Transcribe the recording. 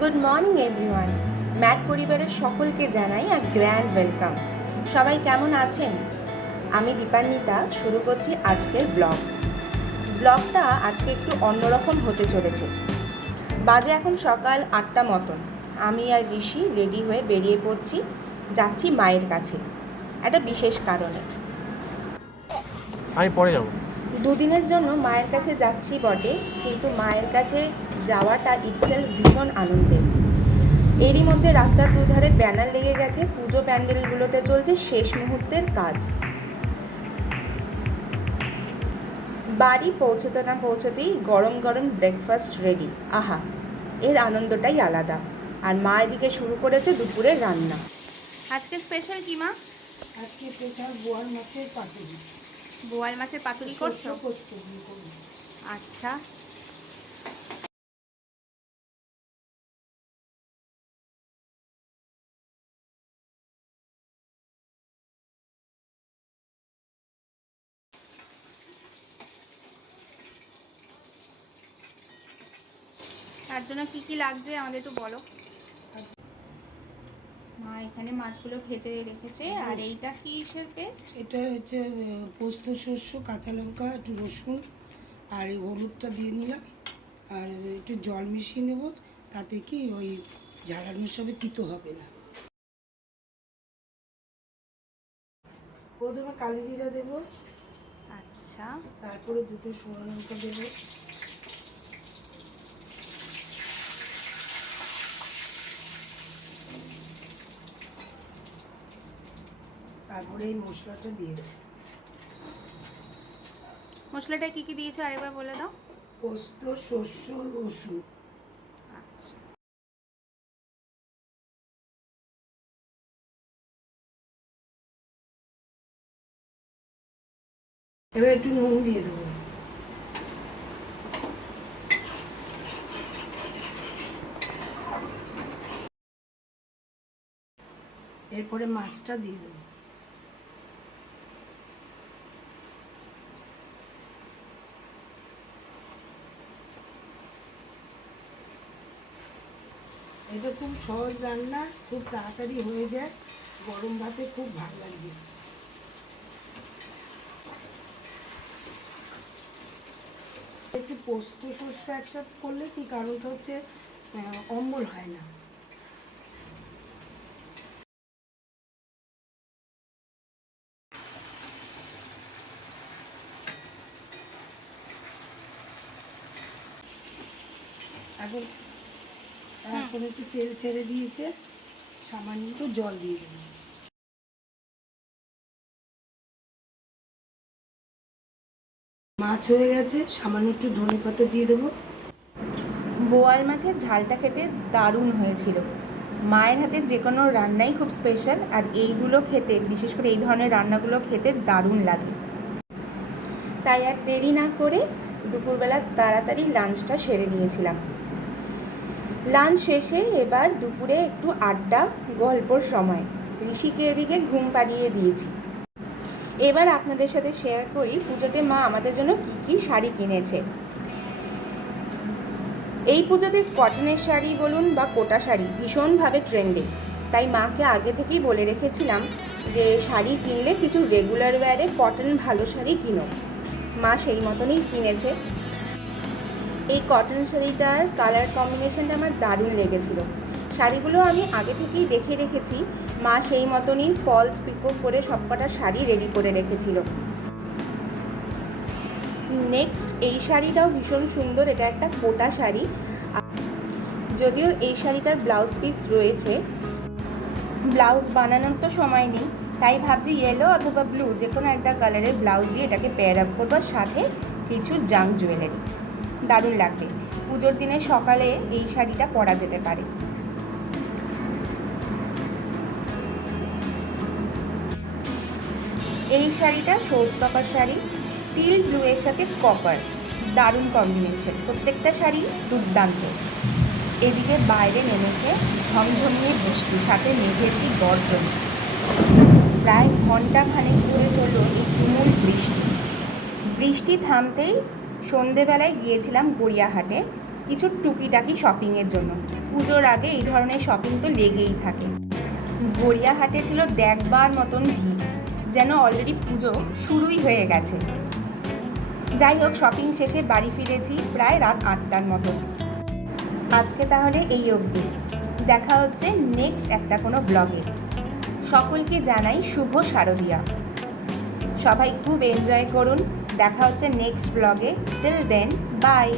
Good morning everyone. Mat পরিবারের সকলকে জানাই এক গ্র্যান্ড ওয়েলকাম। সবাই কেমন আছেন? আমি দীপান্বিতা শুরু করছি আজকের ব্লগটা আজকে একটু অন্যরকম হতে চলেছে। বাজে এখন সকাল 8টা মতন। আমি আর ঋষি রেডি হয়ে বেরিয়ে পড়ছি, যাচ্ছি মায়ের কাছে একটা বিশেষ কারণে। আমি পরে যাব। দুদিনের জন্য মায়ের কাছে যাচ্ছি বটে, কিন্তু মায়ের কাছে যাওয়াটা ইটসেলফ ভীষণ আনন্দের। এরই মধ্যে রাস্তার দুধারে ব্যানার লেগে গেছে, পুজো প্যান্ডেলগুলোতে চলছে শেষ মুহূর্তের কাজ। বাড়ি পৌঁছতে না পৌঁছতেই গরম গরম ব্রেকফাস্ট রেডি। আহা, এর আনন্দটাই আলাদা। আর মা এদিকে শুরু করেছে দুপুরের রান্না। আজকে স্পেশাল কি মা? আজকে স্পেশাল বোয়াল মাছের পাতুরি। বোয়াল মাছের পাতুরি করছো? পোস্ত দিয়ে করব। আচ্ছা। তার জন্য কি কি লাগবে আমাদের একটু বলো। মা এখানে মাছগুলো ভেজে রেখেছে। আর এইটা কিসের পেস্ট? এটা হচ্ছে পোস্ত, শস্য, কাঁচা লঙ্কা, একটু রসুন আর এই হলুদটা দিয়ে নিলাম। আর একটু জল মিশিয়ে নেব, তাতে কি ওই ঝাড়ানোর সবে তিতো হবে না। প্রথমে কালি জিরা দেবো, আচ্ছা। তারপরে দুটো শুকনো লঙ্কা দেবো, তারপরে এই মশলাটা দিয়ে দেবো। মশলাটা কি কি দিয়েছো আরেকবার বলে দাও। পোস্ত, শস্য, রসুন। আচ্ছা। এবার একটু নুন দিয়ে দেবো। এরপরে মাছটা দিয়ে দেবো। এটা খুব সহজ রান্না, খুব তাড়াতাড়ি হয়ে যায়, গরম ভাতে খুব ভালো লাগবে। একটু পোস্ত শস্য একসাথে করলে কি কারণটা হচ্ছে অম্বল হয় না। এখন এখন একটু তেল ছেড়ে দিয়েছে, সামান্য একটু জল দিয়ে দেবো। মাছ হয়ে গেছে, সামান্য একটু ধনে পাতা দিয়ে দেবো। বোয়াল মাছের ঝালটা খেতে দারুণ হয়েছিল। মায়ের হাতে যে কোনো রান্নাই খুব স্পেশাল, আর এইগুলো খেতে, বিশেষ করে এই ধরনের রান্নাগুলো খেতে দারুণ লাগে। তাই আর দেরি না করে দুপুরবেলা তাড়াতাড়ি লাঞ্চটা সেরে নিয়েছিলাম। লাঞ্চ শেষে এবার দুপুরে একটু আড্ডা, গল্পর সময়। ঋষিকে এদিকে ঘুম পাড়িয়ে দিয়েছি। এবার আপনাদের সাথে শেয়ার করি পুজোতে মা আমাদের জন্য কী কী শাড়ি কিনেছে। এই পুজোতে কটনের শাড়ি বলুন বা কোটা শাড়ি ভীষণভাবে ট্রেন্ডে। তাই মাকে আগে থেকেই বলে রেখেছিলাম যে শাড়ি কিনলে কিছু রেগুলার ওয়্যারে কটন ভালো শাড়ি কিনো। মা সেই মতনই কিনেছে। এই কটন শাড়িটার কালার কম্বিনেশনটা আমার দারুণ লেগেছিল। শাড়িগুলো আমি আগে থেকেই দেখে রেখেছি, মা সেই মতনই ফলস পিকো করে সবকটা শাড়ি রেডি করে রেখেছিল। নেক্সট এই শাড়িটাও ভীষণ সুন্দর, এটা একটা কোটা শাড়ি। যদিও এই শাড়িটার ব্লাউজ পিস রয়েছে, ব্লাউজ বানানোর তো সময় নেই, তাই ভাবছি ইয়েলো অথবা ব্লু যে কোনো একটা কালারের ব্লাউজ দিয়ে এটাকে পেয়ার আপ করবার, সাথে কিছু জাঙ্ক জুয়েলারি। দারুণ লাগবে। পুজোর দিনে সকালে এই শাড়িটা পরা যেতে পারে। এই শাড়িটা সবুজ কপার শাড়ি, টিল ব্লু এর সাথে কপার, দারুণ কম্বিনেশন। প্রত্যেকটা শাড়ি দুর্দান্ত। এদিকে বাইরে নেমেছে ঝমঝমিয়ে বৃষ্টি, সাথে মেঘের কি গর্জন। প্রায় ঘণ্টাখানেক ধরে চলল এই তুমুল বৃষ্টি। বৃষ্টি থামতেই সন্ধেবেলায় গিয়েছিলাম গড়িয়াহাটে। কিছু টুকিটাকি শপিংয়ের জন্য। পুজোর আগে এই ধরনের শপিং তো লেগেই থাকে। গড়িয়াহাটে ছিল দেখবার মতন ভিড়, যেন অলরেডি পুজো শুরুই হয়ে গেছে। যাই হোক, শপিং শেষে বাড়ি ফিরেছি প্রায় রাত 8টার মতো। আজকে তাহলে এই অবধি। দেখা হচ্ছে নেক্সট একটা কোনো ব্লগে। সকলকে জানাই শুভ শারদিয়া। সবাই খুব এনজয় করুন। দেখা হচ্ছে নেক্সট ব্লগে। Till then, by.